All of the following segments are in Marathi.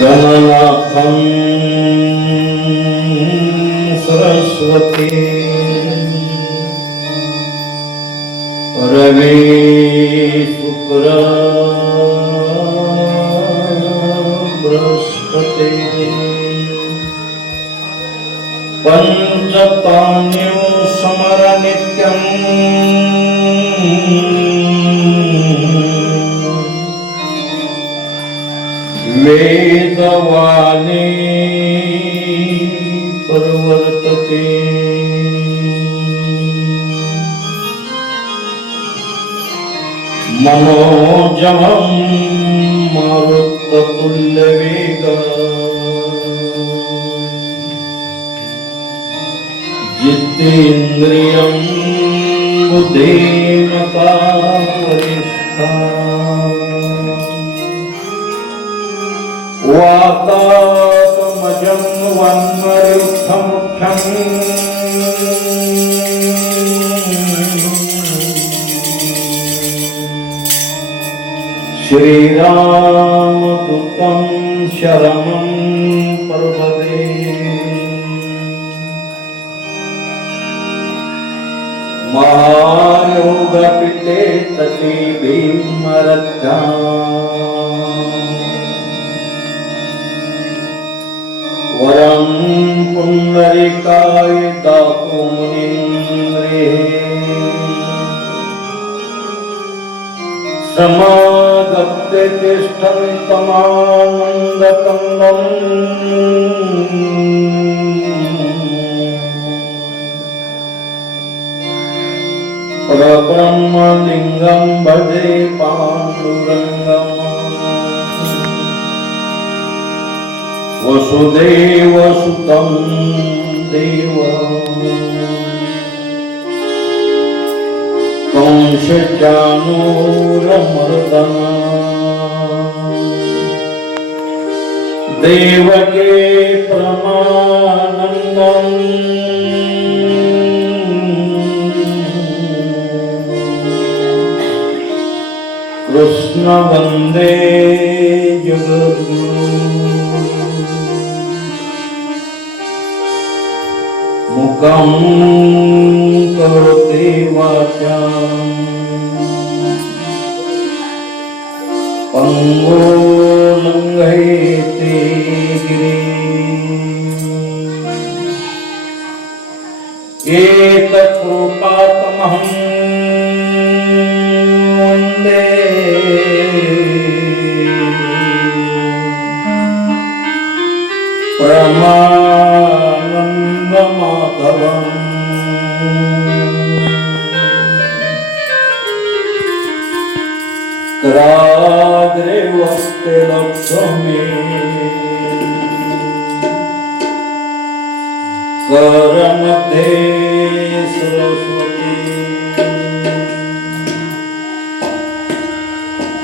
गणनाथं सरस्वती रवि शुक्र बृहस्पति पंचतान्यो समर नित्यं वेदवाणी प्रवर्तते मनोजवं मारुततुल्यवेगः जितेन्द्रियं बुद्धिमता वरिष्ठा वातात्मजं वन्मरुक्षमुख्यं श्रीरामदूतं शरणं प्रपदे महायोगपीठे तटे भीमरथ्याम् वरं पुण्डरीकाय दातुं मुनीन्द्रे समागत्य तिष्ठन्तमानन्दकन्दम् परब्रह्मलिङ्गं भजे पाण्डुरङ्गम् वसुदेवसुतं देवं कंसचाणूरमर्दनं देवकी परमानन्दं कृष्ण वन्दे जगद्गुरुं मुखं करोति वाचां पंगुं लङ्घयते गिरिं एतत्कृपातमहं वन्दे परमानन्दमाधवम् कराग्रे वस्ते लक्ष्मी करमध्ये सरस्वती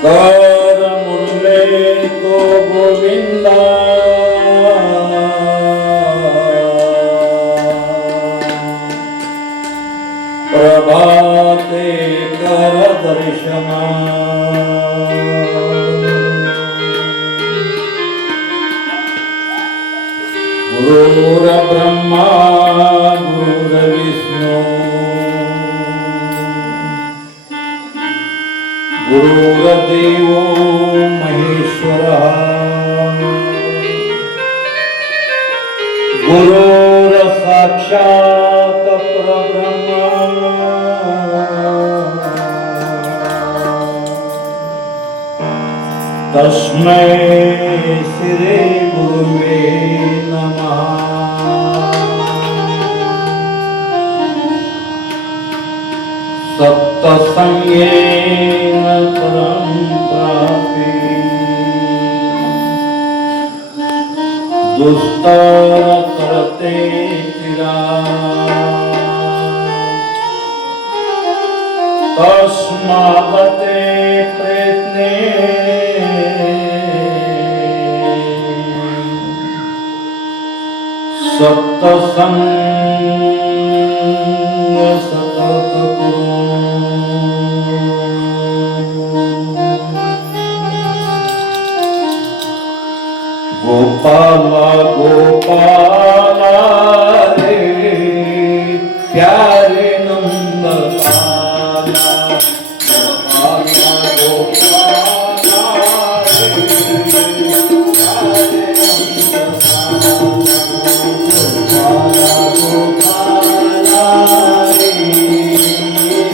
करमुल्ले तो गोविंदा प्रभाते कर दर्शना गुरुर्ब्रह्मा गुरुर्विष्णु गुरुर्देवो महेश्वरः गुरुर्साक्षात् परब्रह्म तस्मै श्री गुरुवे नमः। सत्संगेन परं प्राप्ति दुस्तर करते चिरात् तस्मावते प्रयत्ने सत्संग सतत कुरु। गोपाला गोपाला रे प्यारे नंदलाला गोपाला गोपाला रे प्यारे नंदलाला गोपाला रे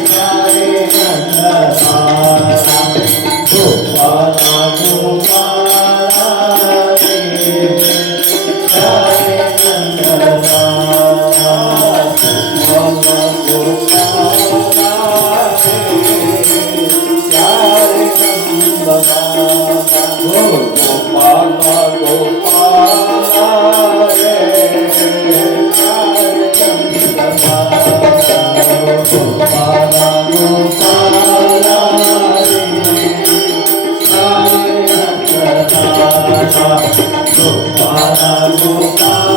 प्यारे नंदलाला गोपाला गोपाला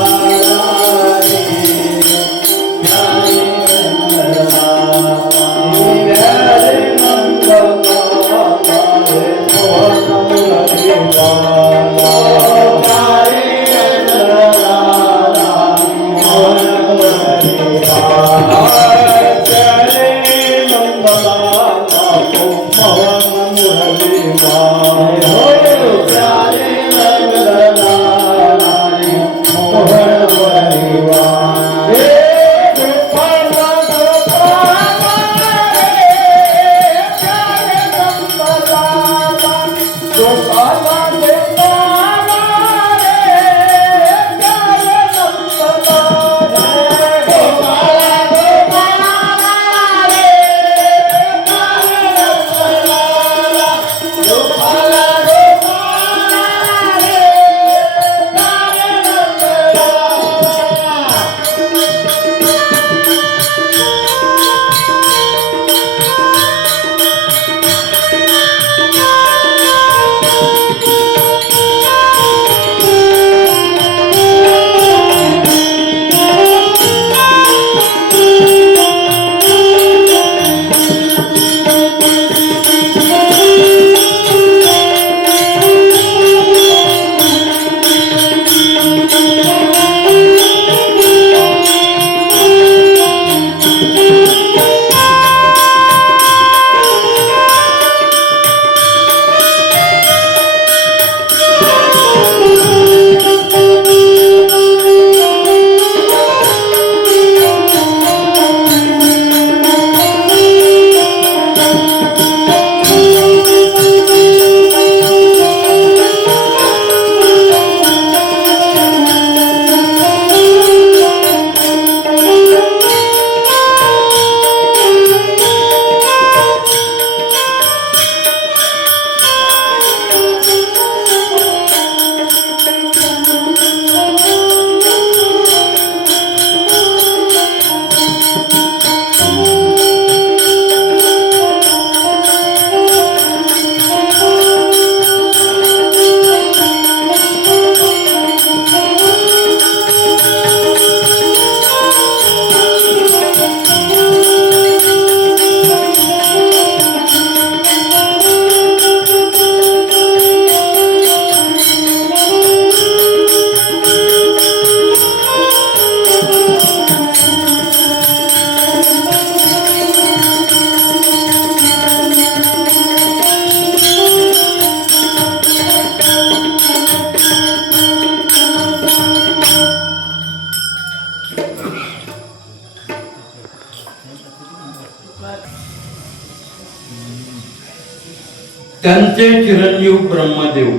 त्यांचे चिरंजीव ब्रह्मदेव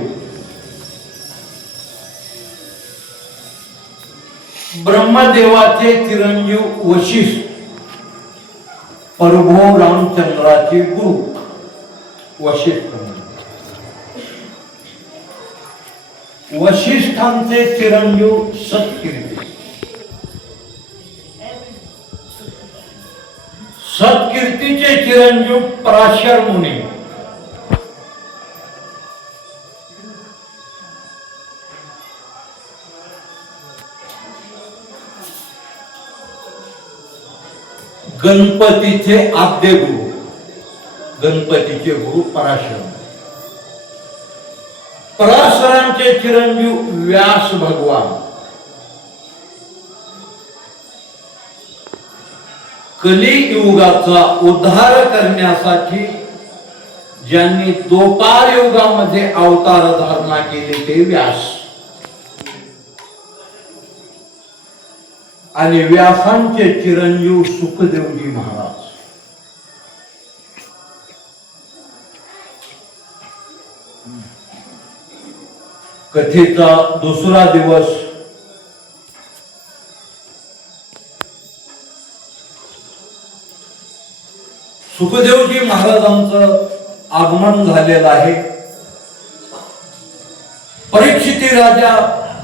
ब्रह्मदेवाचे चिरंजीव वशिष्ठ प्रभू रामचंद्राचे गुरु वशिष्ठ वशिष्ठांचे चिरंजीव सत्कीर्ती सत्कीर्तीचे चिरंजीव पराशर मुनी गणपतीचे आद्य गुरु गणपतीचे गुरु पराशर पराशरांचे चिरंजीव व्यास भगवान कलियुगाचा उद्धार करण्यासाठी ज्यांनी द्वापार युगामध्ये अवतार धारणा केले ते व्यास. आणि व्यासांचे चिरंजीव सुखदेवजी महाराज. कथेचा दुसरा दिवस सुखदेवजी महाराजांचं आगमन झालेलं आहे. परीक्षिती राजा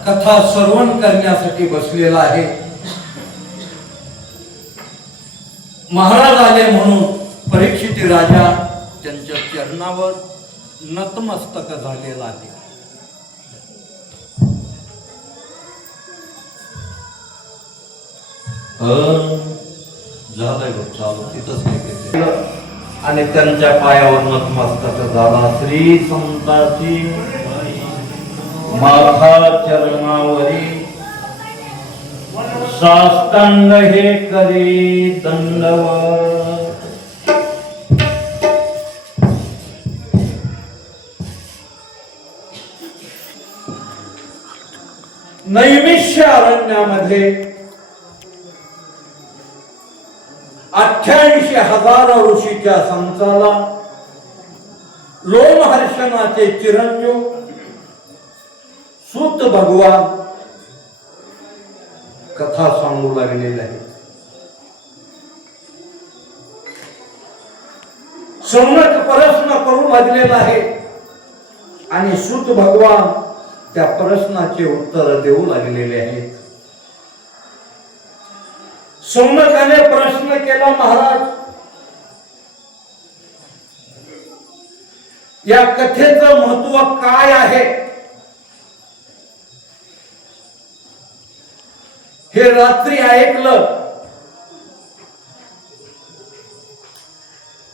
कथा श्रवण करण्यासाठी बसलेला आहे. महाराज आले म्हणून परीक्षिती राजा त्यांच्या चरणावर नतमस्तक झालेला आहे. झालंय बघ चालू तिथंच नाही आणि त्यांच्या पायावर नतमस्तक झाला. श्री संताची माथा चरणावरी साष्टांग हे करी दंडवत. नैमिष्य अरण्यामध्ये 88,000 ऋषीच्या संचाला लोमहर्षणाचे चिरंजीव सूत भगवान कथा सांगू लागलेले आहे. शौनक प्रश्न करू लागलेला आहे आणि सूत भगवान त्या प्रश्नाचे उत्तर देऊ लागलेले आहेत. शौनकाने प्रश्न केला, महाराज या कथेचं महत्व काय आहे? हे रात्री ऐकलं,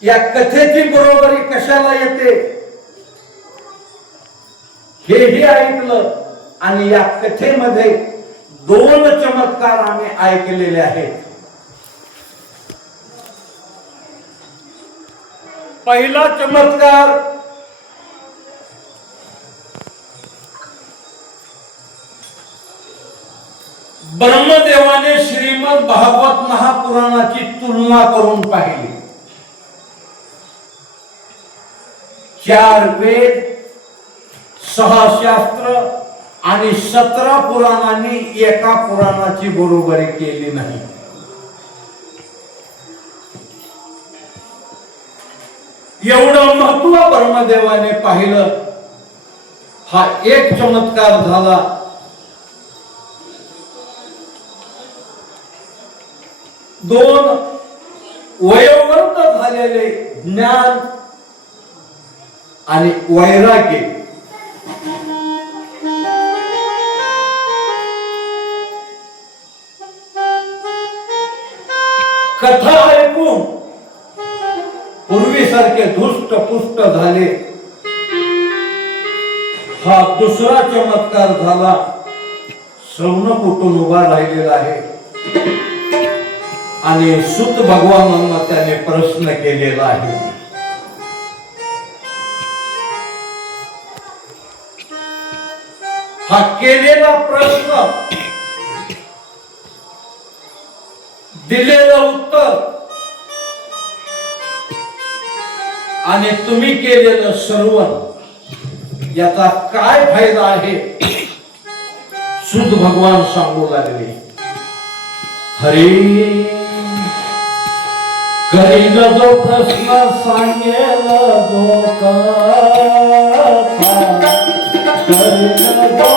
या कथेची बरोबरी कशाला येते हेही ऐकलं आणि या कथेमध्ये 2 चमत्कार आम्ही ऐकलेले आहेत. पहिला चमत्कार ब्रह्मदेवाने श्रीमद भागवत महापुराणाची तुलना करून पाहिली. 4 वेद, 6 शास्त्र आणि 17 पुराणांनी एका पुराणाची बरोबरी केली नाही. एवढं महत्व ब्रह्मदेवाने पाहिलं. हा एक चमत्कार झाला. 2 वयोवृद्ध झालेले ज्ञान आणि वैराग्य. कथा ऐकून पूर्वीसारखे धुष्ट पुष्ट झाले. हा दुसरा चमत्कार झाला. शौनक उठून उभा राहिलेला आहे आणि सूत भगवानांना त्याने प्रश्न केलेला आहे. हा केलेला प्रश्न, दिलेलं उत्तर आणि तुम्ही केलेलं श्रवण याचा काय फायदा आहे सूत भगवान सांगू लागले. हरी करील जो प्रश्न सांगेल जो कथा, करील जो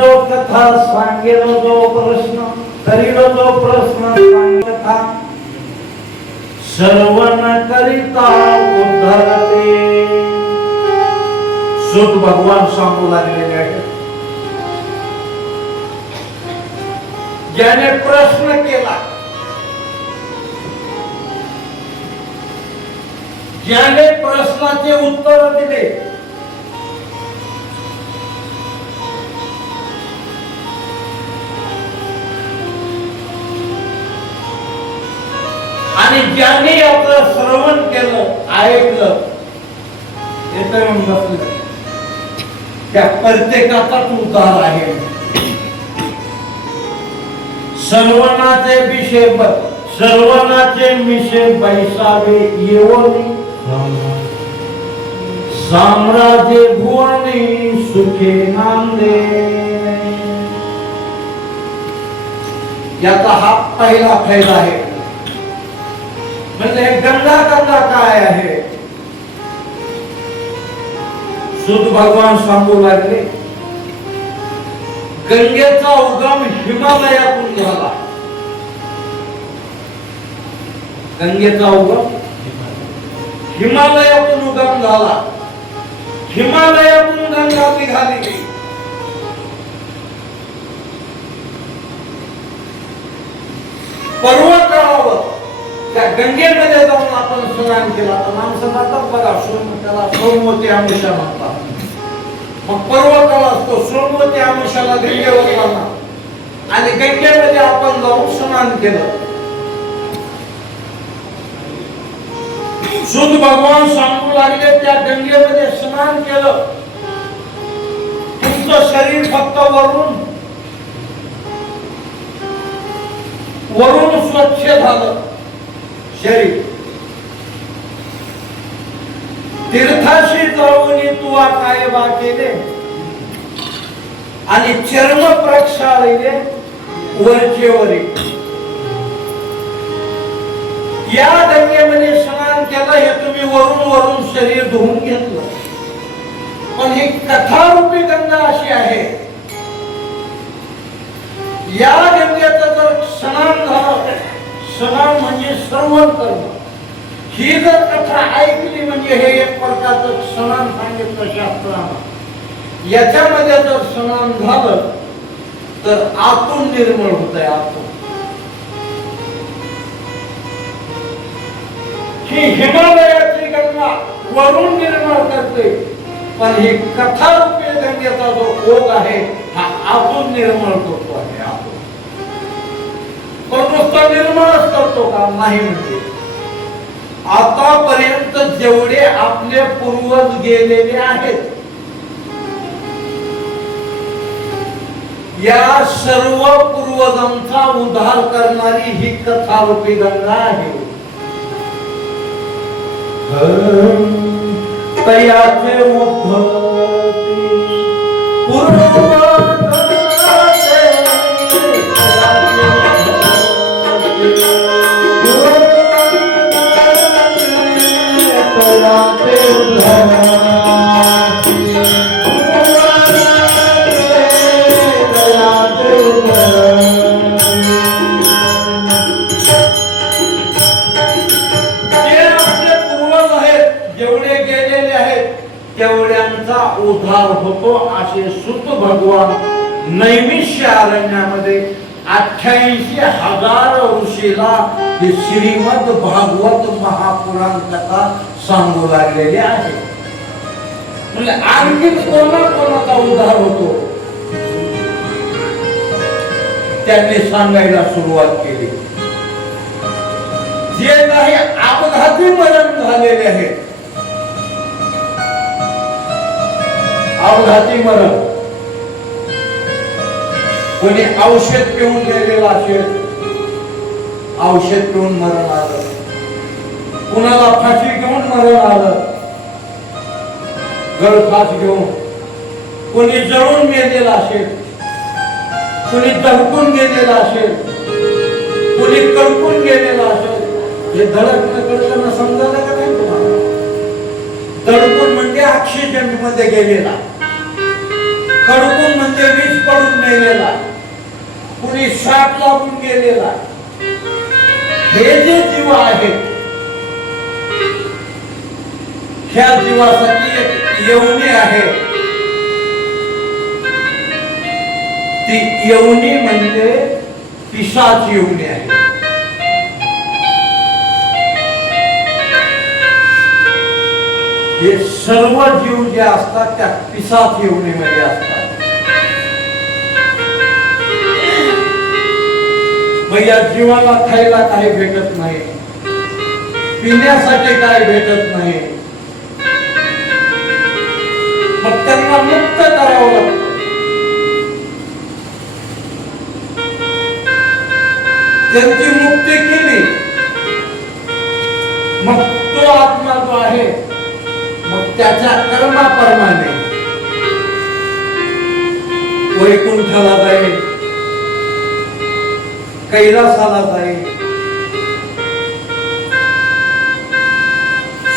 जो कथा सांगेल जो प्रश्न करील जो प्रश्न सांगता सर्वन करिता उद्धरते. सूत भगवान सांगू लागलेले आहेत. ज्याने प्रश्न केला, ज्याने प्रश्नाचे उत्तर दिले, आणि ज्याने आपलं श्रवण केलं, ऐकलं, येतं बसलं, त्या प्रत्येकाचाच उद्धार आहे. सर्वनाचे विषय सर्वनाचे विषय बैसावे येवनी साम्राज्य भुवनी सुखे नांदे. याचा हा पहिला फायदा आहे. म्हणजे गंगा गंगा काय आहे. सूत भगवान सांगू लागले, गंगेचा उगम हिमालयातून झाला. गंगेचा उगम हिमालयातून उगम झाला. हिमालयातून गंगा निघाली. पर्वतावर त्या गंगेमध्ये जाऊन आपण स्नान केला तर माणसं जातात बघा, त्याला सोमवती अमावस्या म्हणतात. मग पर्वताला असतो सोमवती अमावस्याला गंगेवर जाणार आणि गंगेमध्ये आपण जाऊन स्नान केलं. सूत भगवान सांगू लागले, त्या गंगेमध्ये स्नान केलं, तुमचं शरीर फक्त वरून स्वच्छ झालं. शरीर तीर्थाशी जाऊन तू काय बा केले आणि चर्म प्रक्षाळले वरचे वरी. या गंगेमध्ये स्नान केलं, हे तुम्ही वरून शरीर धुवून घेतलं. पण ही कथारूपी गंगा अशी आहे, या गंगेचं जर स्नान झालं, स्नान म्हणजे श्रवण करणं, ही जर कथा ऐकली म्हणजे हे एक प्रकारचं स्नान सांगितलं शास्त्रानं. याच्यामध्ये जर स्नान झालं तर आतून निर्मळ होत आहे. आतून ही हिमालयाची गंगा वरून निर्माण करते, पण ही कथारूपी गंगेचा जो ओघ आहे हा आतून निर्माण करतो आहे. आतून तो नुसता निर्माणच करतो का? नाही. म्हणजे आतापर्यंत जेवढे आपले पूर्वज गेलेले आहेत या सर्व पूर्वजांचा उद्धार करणारी ही कथारूपी गंगा आहे. तयाचे उद्धवती उद्धार होतो असे सुत भगवान नैमिष्य अरण्यामध्ये 88,000 ऋषीला हे श्रीमद भागवत महापुराण कथा सांगू लागलेली आहे. म्हणजे आणखी कोणाचा उद्धार होतो त्यांनी सांगायला सुरुवात केली. जे काही अपघाती मरण झालेले आहेत, अपघाती मरण, कोणी औषध पिऊन गेलेला असेल, औषध पिऊन मरण आलं, कुणाला फाशी घेऊन मरण आलं, गळफास घेऊन, कोणी जळून मेलेला असेल, कोणी दडकून गेलेला असेल, कोणी कळकून गेलेला असेल. हे धडकणं कळकणं समजायला का नाही तुम्हाला? दडकून म्हणजे ऑक्सिजन मध्ये गेलेला, कडकून म्हणजे वीज पडून मेलेला, कुणी शाप लागून गेलेला. हे जे जीव आहेत ह्या जीवासाठी एक येवणी आहे. ती येवणी म्हणजे पिशाच येवणी आहे. हे सर्व जीव जे असतात त्या पिशाच येवणीमध्ये असतात. मग या जीवाला खायला काही भेटत नाही, पिण्यासाठी काय भेटत नाही, मग त्यांना मुक्त करावं लागतं. त्यांची मुक्ती केली मग तो आत्मा जो आहे मग त्याच्या कर्माप्रमाणे वैकुंठाला जाईल, कैलासाला जाईल,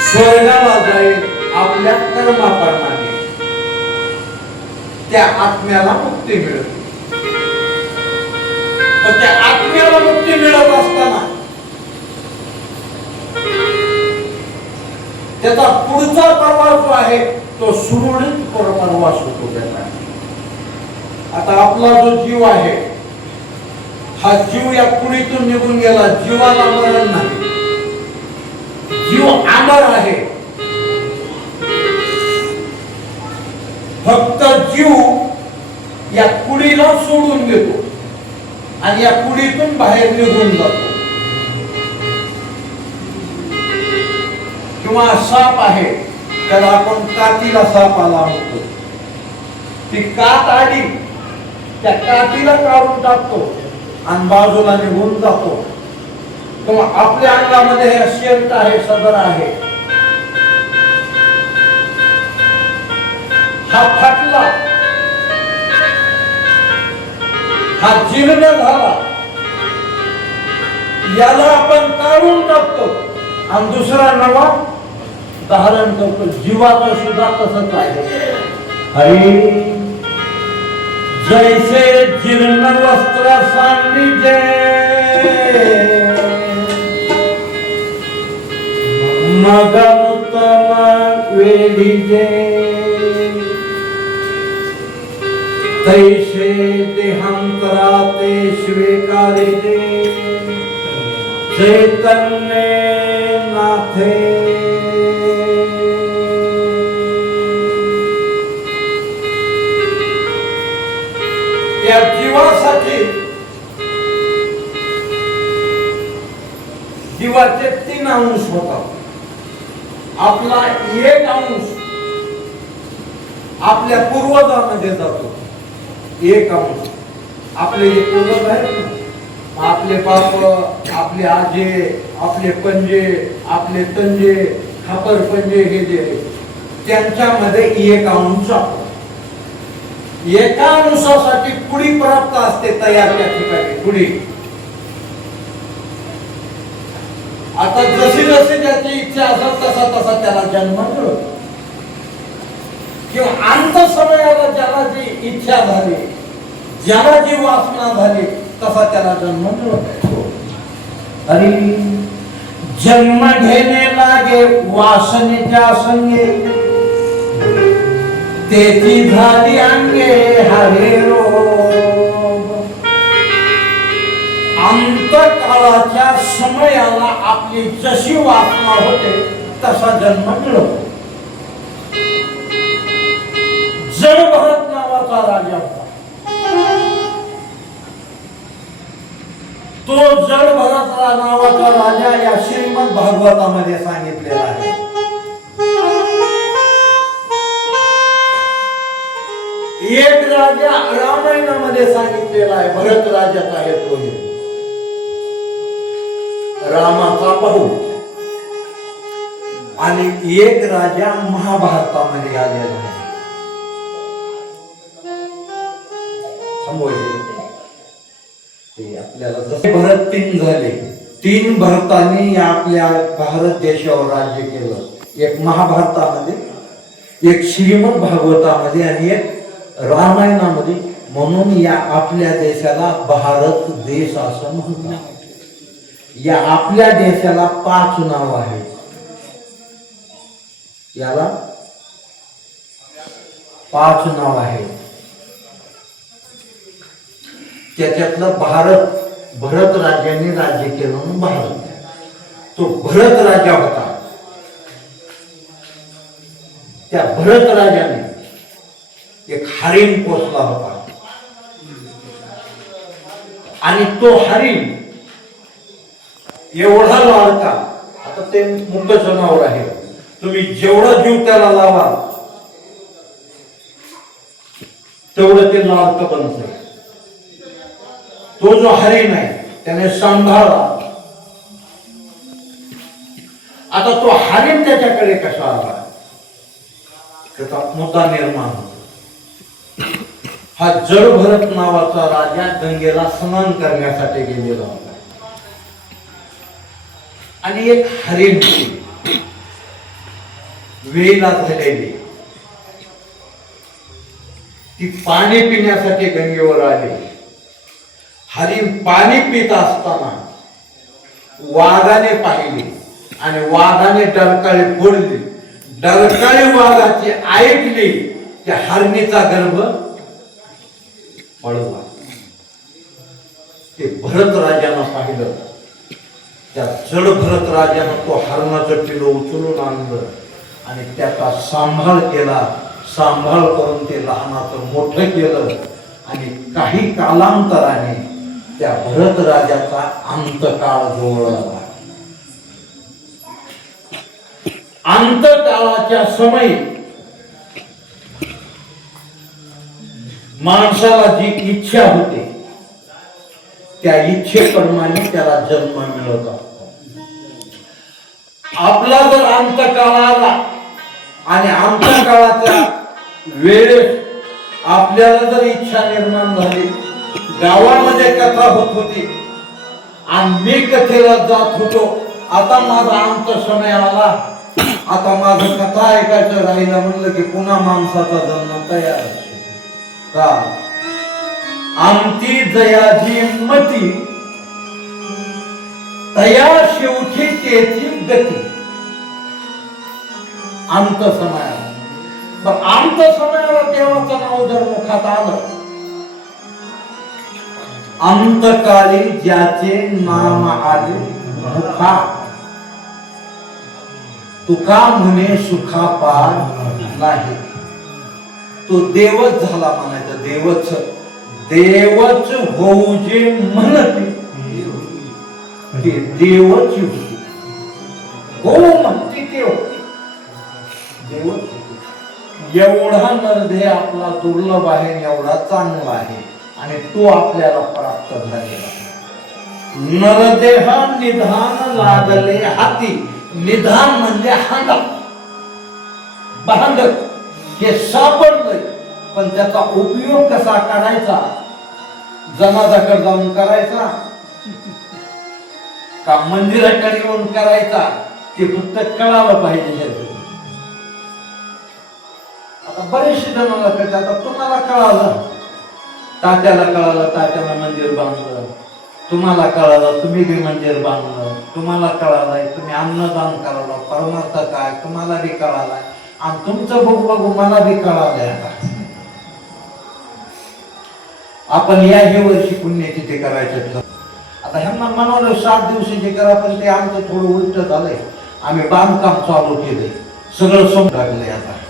स्वर्गाला जाईल. आपल्या कर्माप्रमाणे त्या आत्म्याला मुक्ती मिळते. पण त्या आत्म्याला मुक्ती मिळत असताना त्याचा पुढचा प्रवास जो आहे तो सुरळीत प्रवास होतो त्याचा. आता आपला जो जीव आहे हा जीव या पुढीतून निघून गेला. जीवाला मरण नाही, जीव अमर आहे. फक्त जीव या कुडीला सोडून देतो आणि या कुडीतून बाहेर निघून जातो. किंवा साप आहे त्याला आपण कातीला साप आला म्हणतो, ती कात आली त्या कातीला काढून टाकतो आणि बाजूला निघून जातो. किंवा आपल्या अंगामध्ये हे शर्ट आहे, सदर आहे, हा फाटला, हा जीर्ण झाला, याला आपण काढून टाकतो आणि दुसरा नवा धारण करतो. जीवाचं सुद्धा तसंच आहे. हरी जैसे जीर्ण वस्त्र सांडिजे मग नूतन वेढीजे, तैसे देहांतराते स्वीकारिजे चैतन्य नाथ माथे या जीवासाठी जीवाचे 3 अंश होतात. आपला 1 अंश आपल्या पूर्वजांमध्ये जातो. 1 अंश आपले पूर्वज आहेत ना, आपले बाप, आपले आजे, आपले पंजे, आपले तंजे, खापर पंजे, हे जे त्यांच्यामध्ये 1 अंश जातो. एका अंशासाठी पुडी प्राप्त असते तयार त्या ठिकाणी पुडी. आता जशी जशी त्याची इच्छा असेल तसा तसा त्याला जन्म मिळतो. किंवा अंत समयाला ज्याला जी इच्छा झाली, ज्याला जी वासना झाली, तसा त्याला जन्म मिळतो. अरे जन्म घेणे लागे वासनेच्या संगे, तेची झाली अंगे हरे रोग. अंतकाळाच्या समयाला आपली जशी वासना होते तसा जन्म मिळतो. जडभरत नावाचा राजा होता. तो जडभरत नावाचा राजा या श्रीमद भागवतामध्ये सांगितलेला आहे. एक राजा रामायणामध्ये सांगितलेला आहे. भरत राजाचा आहे तो रामाचा भाऊ. आणि एक राजा महाभारतामध्ये आलेला आहे. ते आपल्याला जसे भरत 3 झाले, 3 भरतांनी आपल्या भारत देशावर राज्य केलं. एक महाभारतामध्ये, एक श्रीमद भागवतामध्ये आणि एक रामायणामध्ये. म्हणून या आपल्या देशाला भारत देश असं म्हणतात. या आपल्या देशाला 5 नाव आहेत. याला 5 नाव आहेत. त्याच्यातलं भारत, भरत राजाने राज्य केलं म्हणून भारत. तो भरत राजा होता. त्या भरत राजाने एक हरिण पोसला होता. आणि तो हरिण एवढा लाडका, आता ते मुक्त जनावर आहे, तुम्ही जेवढा जीव त्याला लावा तेवढं ते लाडकं बनत. तो जो हरिण आहे त्याने सांभाळला. आता तो हरिण त्याच्याकडे कसा आला, त्याचा मुद्दा निर्माण होतो. हा जडभरत नावाचा राजा गंगेला स्नान करण्यासाठी गेलेला होता. आणि एक हरिण वेळेला झालेली ती पाणी पिण्यासाठी गंगेवर आली. हरिण पाणी पित असताना वाघाने पाहिली आणि वाघाने डरकाळी फोडली. डरकाळी वाघाची ऐकली की हरणीचा गर्भ पळवा. ते भरत राजानं पाहिलं. त्या जड भरत राजानं तो हरणाचं पिलो उचलून आणलं आणि त्याचा सांभाळ केला. सांभाळ करून ते लहानाचं मोठं केलं. आणि काही कालांतराने त्या भरत राजाचा अंतकाळ जवळ आला. अंतकाळाच्या समयी माणसाला जी इच्छा होते त्या इच्छेप्रमाणे त्याला जन्म मिळत असतो. आपला जर अंतकाळ आला आणि अंतकाळाच्या वेळेस आपल्याला जर इच्छा निर्माण झाली, गावामध्ये कथा होत होती आणि मी कथेला जात होतो, आता माझा अंत समय आला, आता माझं कथा ऐकायचं राहिलं म्हणलं की पुन्हा माणसाचा जन्म तयार असतो. का अंती जयाची मती तया शेवटी त्याची गती. अंत समयाला, पण अंत समयाला देवाचं नाव जर मुखात आलं, अंतकाळी ज्याचे नाम आले मुखात तुका म्हणे सुखा पार नाही. तो देवच झाला म्हणायचं. देवच होऊ जे म्हणते ते देवच होते. हो म्हणते ते होते. देवच एवढा नरदेह आपला दुर्लभ आहे, एवढा चांगला आहे आणि तो आपल्याला प्राप्त झालेला. नरदेह निधान लागले हाती. निधान म्हणजे हांडा, भांड हे सापडलंय, पण त्याचा उपयोग कसा करायचा, जनादाकडे जाऊन करायचा का मंदिराकडे येऊन करायचा, ते फक्त कळालं पाहिजे. आता बरेचसे जण करतात. आता तुम्हाला कळालं, तात्याला कळालं, तात्याला मंदिर बांधलं. तुम्हाला कळालं, तुम्ही बी मंदिर बांधलं. तुम्हाला कळालंय, तुम्ही अन्नदान करायला, परमार्थ काय तुम्हाला बी कळालाय. आणि तुमचं बघू बघू मला बी कळालंय. आपण याही वर्षी पुण्यतिथी करायचं. आता ह्यांना म्हणावलं 7 दिवसाची करा, पण ते आमचं थोडं उलट झालंय. आम्ही बांधकाम चालू केलंय, सगळं समोर लागलंय. आता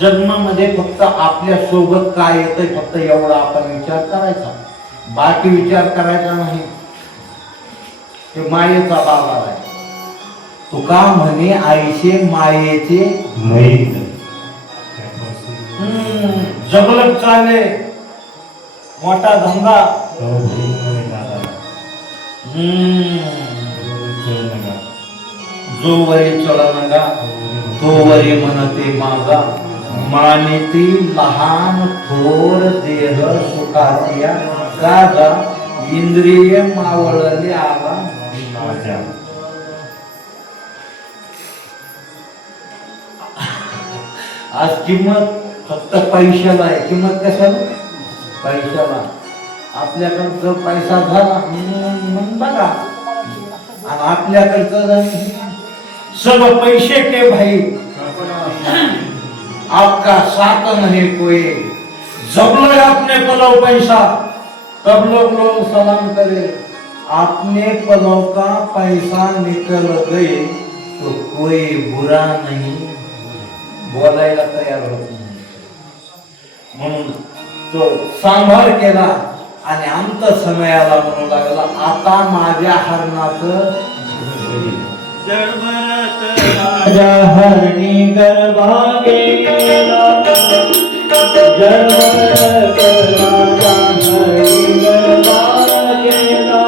जन्मामध्ये फक्त आपल्या सोबत काय येतंय फक्त एवढा आपण विचार करायचा, बाकी विचार करायचा नाही. ते मायेचा बाबा आहे. तुका म्हणे आईचे मायेचे जगलग चाले मोठा धंदा. जो वरी चढ तो वरी म्हणते माझा. मानिती लहान थोर देह सुखातिया राजा. इंद्रिय मावळले आला माझ्या. आज किंमत फक्त पैशाला आहे. किंमत कशाला? पैशाला. आपल्याकडचा पैसा झाला मग बघा, आणि आपल्याकडचं सब पैसे के भाई आपका साथ नहीं कोई. जब लोग अपने पलव पैसा तब लोग सलाम करे. अपने पलव का पैसा निकल गए तो कोई बुरा नहीं बोलायला तयार होत नाही. म्हणून तो सांभाळ केला आणि अंत समयाला म्हणू लागला आता माझ्या हरणाचं राजा हरणी गरबा गेला. जन्मरत राजा हरणी गरबा गेला.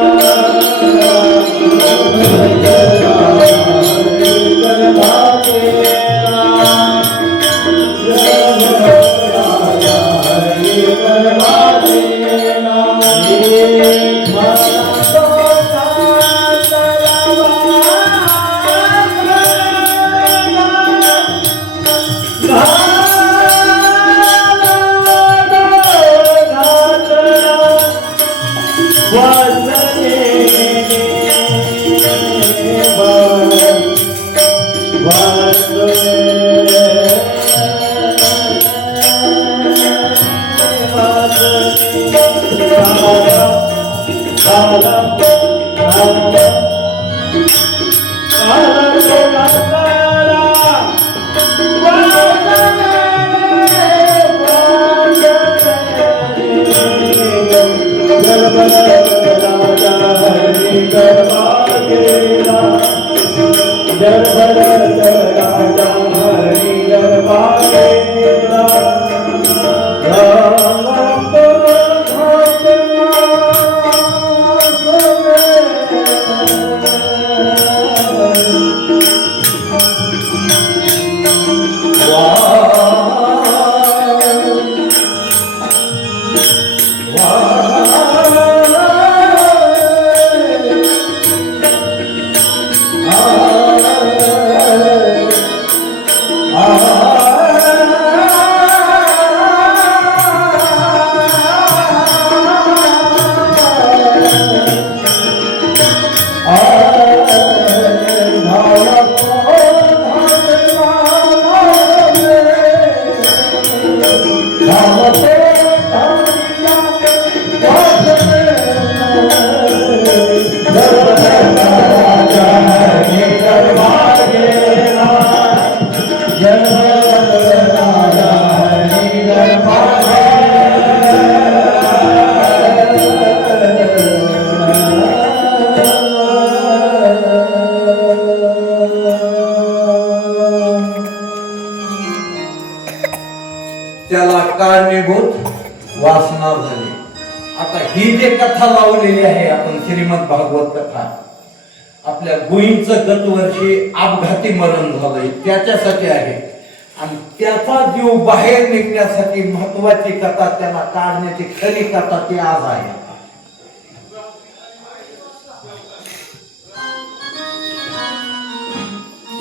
कारणीभूत वासना झाली. आता ही जे कथा लावलेली आहे आपण श्रीमद भागवत कथा, आपल्या गुईंचं गतवर्षी अपघाती मरण झालंय त्याच्यासाठी आहे. आणि त्याचा जीव बाहेर निघण्यासाठी महत्वाची कथा, त्याला काढण्याची खरी कथा ती आज आहे.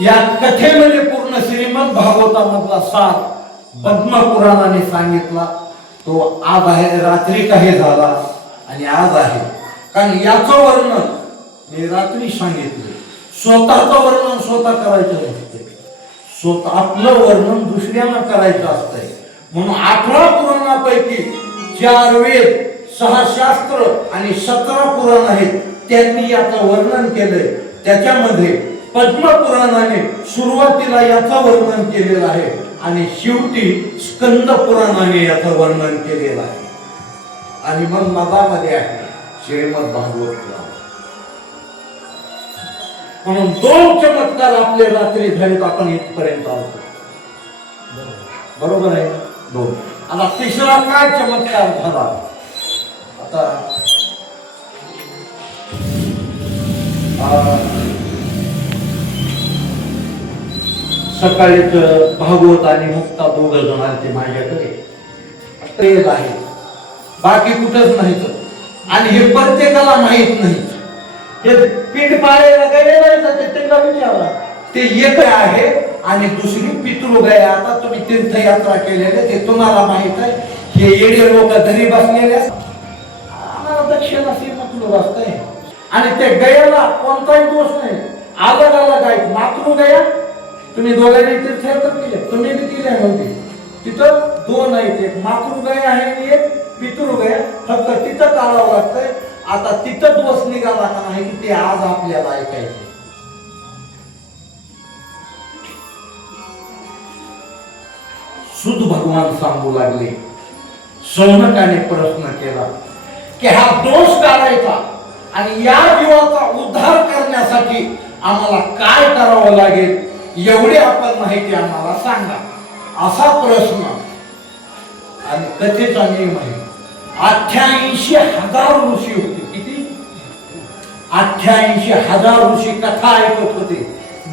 या कथेमध्ये पूर्ण श्रीमद भागवतामधला सार पद्मपुराणाने सांगितला. तो आज आहे, रात्री काही झाला आणि आज आहे. कारण याचं वर्णन मी रात्री सांगितले. स्वतःचं वर्णन स्वतः करायचं नसते, स्वतः आपलं वर्णन दुसऱ्यांना करायचं असतंय. म्हणून 18 पुराणापैकी 4 वेद, 6 शास्त्र आणि 17 पुराण आहेत, त्यांनी याचं वर्णन केलंय. त्याच्यामध्ये पद्मपुराणाने सुरुवातीला याचं वर्णन केलेलं आहे आणि शेवटी स्कंद पुराणाने याचं वर्णन केलेलं आहे. आणि मग मधामध्ये आहे श्रीमद भागवत पुराण. म्हणून 2 चमत्कार आपले रात्री झालेत, आपण इथपर्यंत आलो. बरोबर आहे 2. आता तिसरा काय चमत्कार झाला? आता सकाळीच भागवत आणि मुक्ता 2 जण आले माझ्याकडे आहे, बाकी कुठंच नाही. आणि हे प्रत्येकाला माहित नाही. हे पीठ पाळायला त्यांना विचारा, ते एक आहे आणि दुसरी पितृगाय. आता तुम्ही तीर्थयात्रा केलेले ते तुम्हाला माहित आहे. हे येडे लोक घरी बसलेले आम्हाला दक्षिणा श्रीमंत असतंय. आणि ते गयाला कोणताही दोष नाही, अलग अलग आहेत. मातृगया तुम्ही दोघांनी तीर्थयात्रा केले, तुम्ही बी केले नव्हते. तिथं 2 आहेत, एक मातृगया आहे आणि एक पितृगया. फक्त तिथं काढावं लागतंय. आता तिथं दोष निघाला का नाही ते आज आपल्याला ऐकायचे. सुध भगवान सांगू लागले. शौनकाने प्रश्न केला की हा दोष काढायचा आणि या जीवाचा उद्धार करण्यासाठी आम्हाला काय करावं लागेल, एवढी आपण माहिती आम्हाला सांगा, असा प्रश्न. आणि कथेचा नियम आहे 88,000 ऋषी होते. किती? 88,000 ऋषी कथा ऐकत होते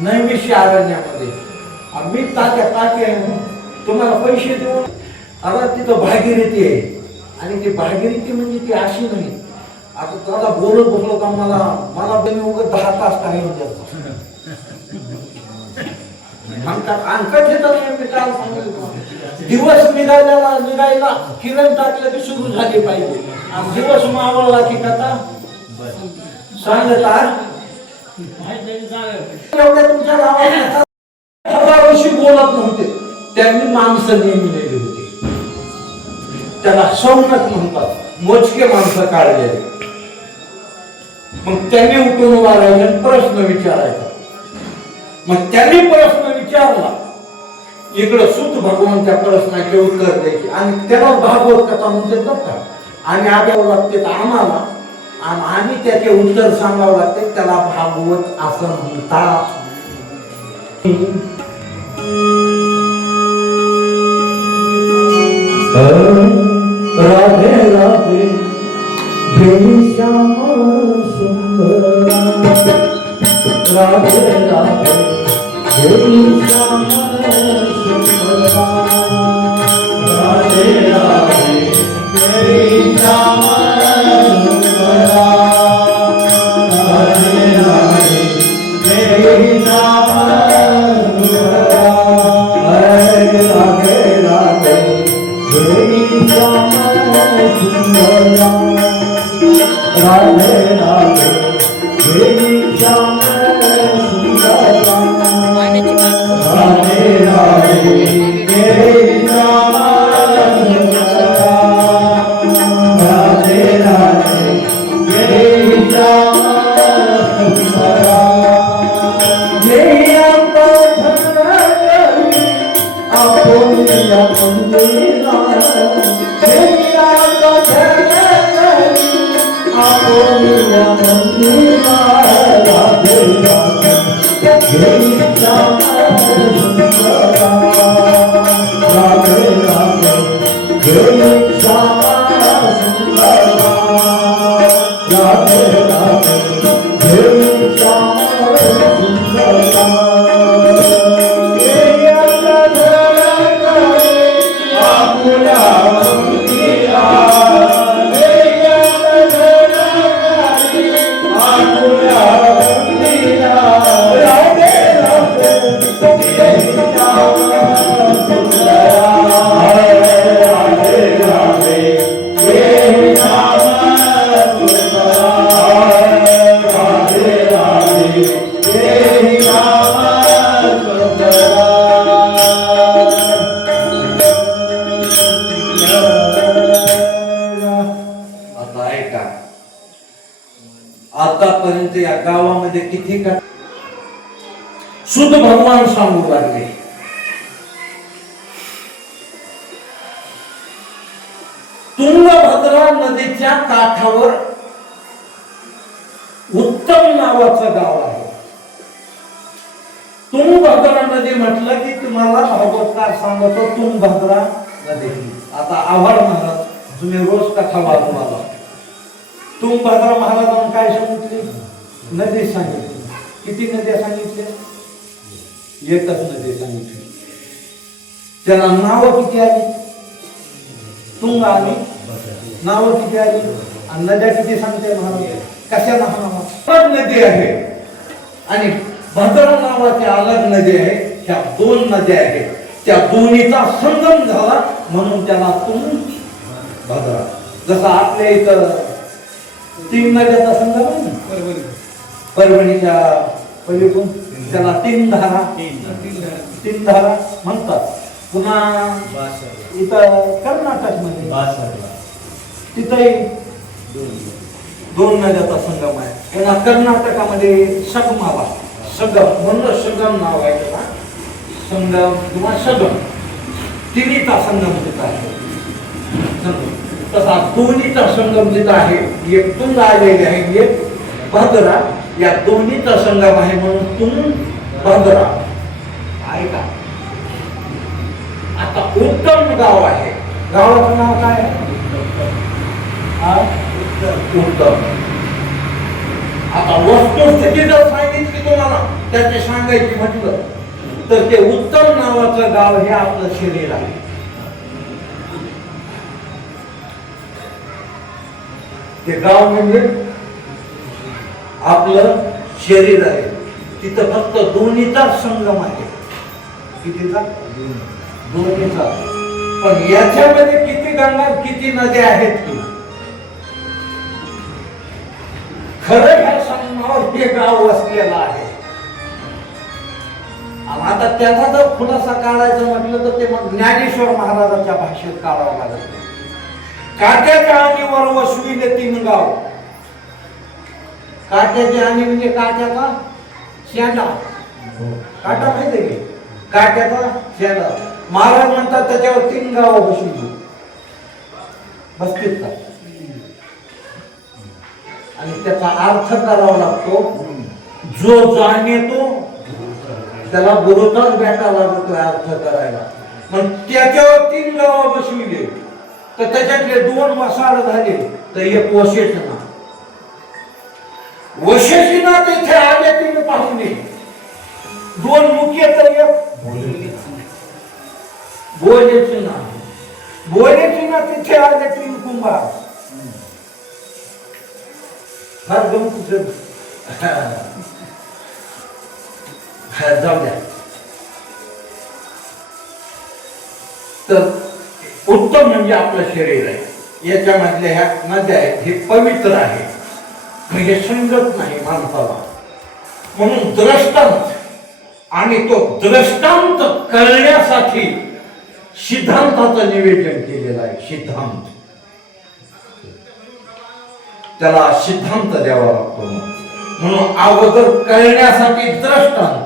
नैमिषी अरण्यामध्ये. आम्ही तात्या टाके तुम्हाला पैसे देऊन, आता तिथं भागीरथी आहे. आणि ती भागीरथी म्हणजे ती अशी नाही, आता त्याला बोलत बसलो का मला तुम्ही उगाच 10 तास काही होत दिवस निघायला किरण टाकलं की सुरू झाली पाहिजे. दिवस मावळला की कथा सांगतात. एवढ्या तुमच्या गावात 1000 वर्षी बोलत नव्हते, त्यांनी माणसं नेमलेली होती. त्याला शौनक म्हणतात, मोजके माणसं काढलेले. मग त्यांनी उठून उभा राहिले, प्रश्न विचारायचा. मग त्यांनी प्रश्न विचारला, इकडं सुत भगवान त्या प्रश्नाचे उत्तर द्यायचे. आणि त्याला भागवत कथा म्हणजे का आणि आगावं लागते आम्हाला, आम्ही त्याचे उत्तर सांगावं लागते. त्याला भागवत असं म्हणतात. राधे राधे श्याम सुंदर, राधे राधे श्याम सुंदर, राधे राधे श्याम सुंदर, राधे राधे श्याम सुंदर, राधे राधे श्याम सुंदर, राधे राधे श्याम सुंदर, राधे राधे श्याम ठीक आहे. शुद्ध भगवान सांगू लागले, तुंगभद्रा नदीच्या काठावर उत्तम नावाचं गाव आहे. तुंगभद्रा नदी म्हटलं की तुम्हाला भागवतकार सांगतो तुंगभद्रा नदी. आता आव्हाड महाराज तुम्ही रोज कथा वाचून आला. तुंगभद्रा महाराजांनी काय सांगितले? नदी सांगितली. किती नद्या सांगितल्या? एकच नदी सांगितली. त्याला नाव किती आली? तुंग आली, नाव किती आली, आणि नद्या किती सांगते महाराज? कशाला हा नदी आहे आणि भद्रा नावाची अलग नदी आहे. ह्या दोन नद्या आहेत, त्या दोन्हीचा संगम झाला म्हणून त्याला तुंगभद्रा. जसं आपल्या इथं 3 नद्याचा संगम आहे ना, परभणीच्या पलीकडून त्याला 3 धारा म्हणतात. पुन्हा इथं कर्नाटक मध्ये तिथंही 2 नद्याचा संगम आहे. पुन्हा कर्नाटकामध्ये संगमाला संगम म्हणून संगम नाव आहे त्याला, संगम किंवा संगम, तिन्हीचा संगम तिथं आहे. तसा दोन्हीचा संगम तिथं आहे. एक तुंग आलेली आहे, एक भद्रा, या दोन्हीचा संगम आहे म्हणून तुंगभद्रा आहे का. आता उत्तम गाव आहे. गावाचं नाव काय आहे? उत्तम. आता वस्तुस्थिती जर सांगितली तुम्हाला त्याचे सांगायची म्हटलं तर ते उत्तम नावाचं गाव हे आपलं शरीर आहे. ते गाव म्हणजे आपलं शरीर आहे. तिथं फक्त दोन्हीचा संगम आहे. कितीचा? दोन्हीचा. पण याच्यामध्ये किती गंगा किती नद्या आहेत की खरं ह्या संगमावर हे गाव वसलेलं आहे. आता त्याचा जर खुलासा काढायचा म्हटलं तर ते मग ज्ञानेश्वर महाराजांच्या भाषेत काढावं लागत. काट्याच्या आणीवर वसविले 3 गाव. काट्याची आणि म्हणजे काट्याचा शेंडा. काटा माहिती आहे की काट्याचा शेंडा. महाराज म्हणतात त्याच्यावर 3 गाव बसविली बसतील का. आणि त्याचा अर्थ करावा लागतो. जो जाणे तो त्याला बरोबर भेटा लागतो अर्थ करायला. मग त्याच्यावर 3 गाव बसविले तर त्याच्यातले 2 वसाड झाले तर एक वशेषणा. वशेषणा तिथे आले 3 पाहुणे, 2 मुख्य तर एक बोलेचना. बोलेचना तिथे आले 3 कुंभार. फार गमतीच जाऊ द्या. तर उत्तम म्हणजे आपलं शरीर आहे. याच्यामधल्या ह्या नद्या आहेत हे पवित्र आहे, म्हणजे संगत नाही माणसाला. म्हणून दृष्टांत, आणि तो दृष्टांत कळण्यासाठी सिद्धांताचं निवेदन केलेलं आहे. सिद्धांत, त्याला सिद्धांत द्यावा लागतो. म्हणून अगोदर कळण्यासाठी दृष्टांत,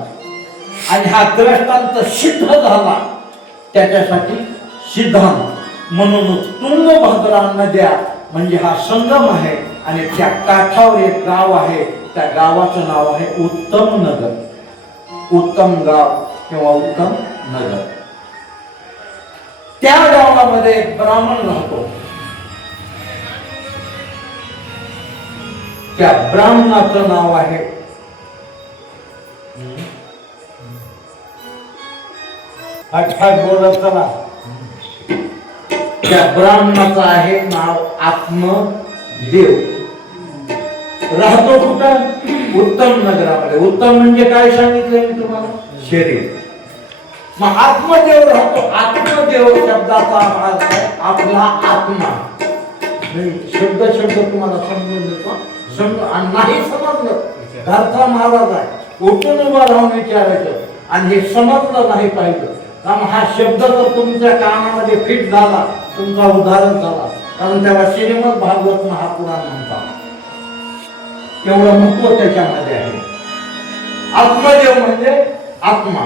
आणि हा दृष्टांत सिद्ध झाला त्याच्यासाठी सिद्धांत. म्हणून तुंगभद्रा नद्या म्हणजे हा संगम आहे. आणि त्या काठावर एक गाव आहे, त्या गावाचं नाव आहे उत्तम नगर. उत्तम गाव किंवा उत्तम नगर. त्या गावामध्ये एक ब्राह्मण राहतो. त्या ब्राह्मणाचं नाव आहे हटफट बोलत चला. त्या ब्राह्मणाचं आहे नाव आत्मदेव. राहतो कुठं? उत्तम नगरामध्ये. उत्तम म्हणजे काय सांगितलं मी तुम्हाला? शरीर. मग आत्मदेव राहतो. आत्मदेव शब्दाचा अर्थ आहे आपला आत्मा. शब्द तुम्हाला समजून देतो. नाही समजलं घरचा महाराज आहे, उठून उभा राहून विचारायचं. आणि हे समजलं नाही पाहिजे कारण हा शब्द तर तुमच्या कानामध्ये फिट झाला, तुमचा उदाहरण झाला. कारण त्याला श्रीमद भागवत महापुराण म्हणतात. एवढं महत्व त्याच्यामध्ये आहे. आत्मदेव म्हणजे आत्मा.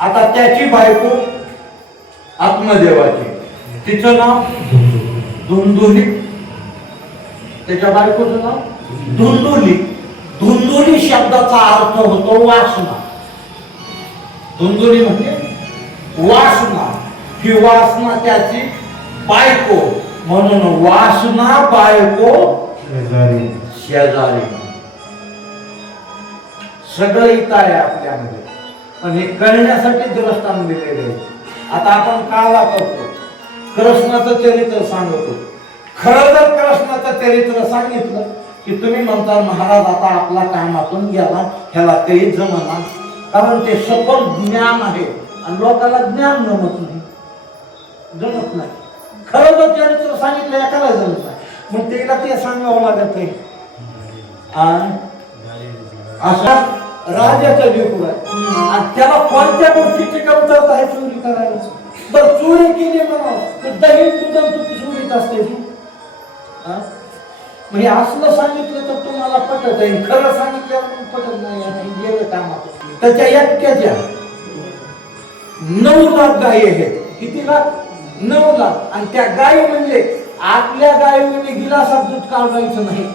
आता त्याची बायको आत्मदेवाची, तिचं नाव धुंदुली, त्याच्या बायकोचं नाव धुंदुली. धुंदुली शब्दाचा अर्थ होतो वासना. धुंदुली म्हणजे वासना. ही वासना त्याची बायको, म्हणून वासना बायको शेजारी. सगळं इथं आहे आपल्यामध्ये, पण हे कळण्यासाठी दृष्टांत दिलेले आहे. आता आपण काला करतो, कृष्णाचं चरित्र सांगतो. खरं जर कृष्णाचं चरित्र सांगितलं की तुम्ही म्हणता महाराज आता आपला कामातून गेला, ह्याला काही जमना, कारण ते सखोल ज्ञान आहे आणि लोकांना ज्ञान जमत नाही, जमत नाही. खरं जर चरित्र सांगितलं एकाला जमत नाही, मग त्याला ते सांगावं लागत आहे. अशा राजाचा लेकरू आहे आणि त्याला कोणत्या गोष्टीची कमतरता आहे चोरी करायला. बरं चोरी केली म्हणा तर दही तुझं तू चोरीत असते ती. म्हणजे असलं सांगितलं तर तुम्हाला पटत आहे, खरं सांगितलं पटत नाही. गेलं कामात. त्याच्या एकट्याच्या 9 लाख गायी आहेत. किती लाख? 9 लाख. आणि त्या गायी म्हणजे आपल्या गायीने गिलासात दूध काढायचं नाही.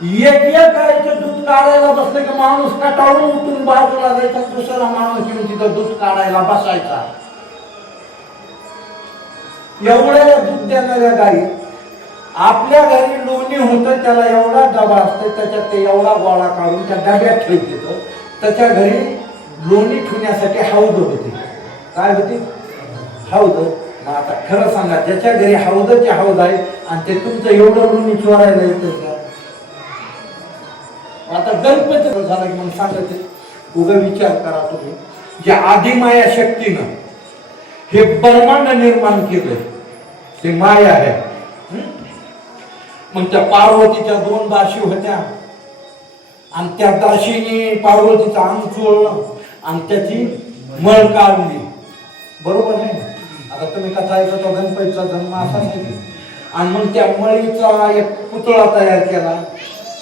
एक गायीचं दूध काढायला बसलं की माणूस कटाळून उठून बाजूला जायचा, दुसरा माणूस येऊन तिथं दूध काढायला बसायचा. एवढ्या दूध देणाऱ्या गायी, आपल्या घरी लोणी होतं त्याला एवढा डबा असतो, त्याच्यात ते एवढा गोळा काढून त्या डब्यात ठेवतो. त्याच्या घरी लोणी ठेवण्यासाठी हौद होती. काय होती? हौद. मग आता खरं सांगा, ज्याच्या घरी हौदाचे हौद आहे आणि ते तुमचं एवढं लोणी चोरायला येतं का? आता गणपती झाला की मग सांगते, उगा विचार करा तुम्ही, ज्या आदिमाया शक्तीनं हे ब्रह्मांड निर्माण केलं ते माया आहे. मग त्या पार्वतीच्या 2 दाशी होत्या आणि त्या दाशीने पार्वतीचा अंग चोळलं आणि त्याची मळ काढली. बरोबर आहे? आता तुम्ही कथा ऐकतो, गणपतीचा जन्म असाच आहे. आणि मग त्या मळीचा एक पुतळा तयार केला.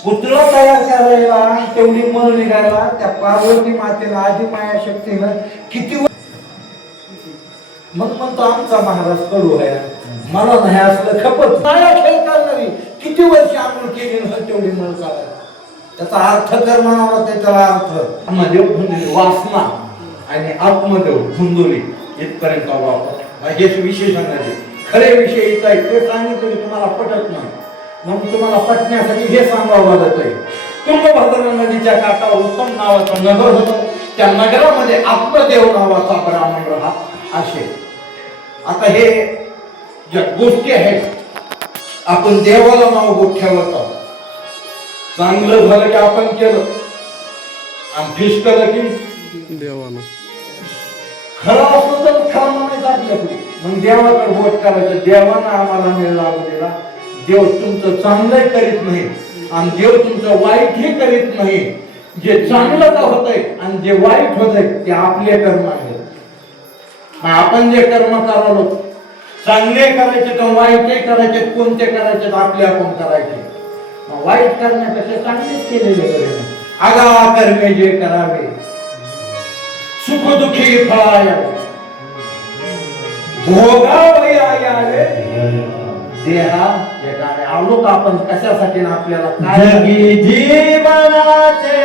पुतळा तयार करायला तेवढी मळ निघायला त्या पार्वती मातेला आदिमाया शक्तीनं किती मग म्हणतो आमचा महाराज कडू आहे, मला नाही असलं खपत माया खेळ करणारी किती वर्ष आंघोळ केली तेवढी मळ काढायला. त्याचा अर्थ कर म्हणावा, त्याचा अर्थ आत्मदेव वासना आणि आत्मदेव धुंदुली इथपर्यंत वापर. हेच विशेषण आहे. खरे विषय इथं आहे, ते सांगितलं की तुम्हाला पटत नाही, म्हणून तुम्हाला पटण्यासाठी हे सांगावं लागत आहे. तुंगभद्रा नदीच्या काठावर उत्तम नावाचं नगर होतं. त्या नगरामध्ये आत्मदेव नावाचा ब्राह्मण राहा असे. आता हे ज्या गोष्टी आहेत, आपण देवाला नाव ठेवत आहोत. चांगलं झालं की आपण केलं आणि फिसकलं की देवानं. खरं असलं तर खरं म्हणायचं आपल्याकडे, मग देवाकडे बोट करायचं. देवानं आम्हाला मेळ लागू दिला. देव तुमचं चांगलंही करीत नाही आणि देव तुमचं वाईटही करीत नाही. जे चांगलं का होतंय आणि जे वाईट होतंय ते आपले कर्म आहेत. आपण जे कर्म करालो, चांगले करायचे तर वाईटही करायचे, कोणते करायचे आपले आपण करायचे. वाईट करण्यापेक्षा चांगलेच केलेले करायचे. आगा कर्मे जे करावे सुखदुःखी फळाया भोगावयाले देहा जगाने. आलो तर आपण कशासाठी ना आपल्याला काय जगी जीवनाचे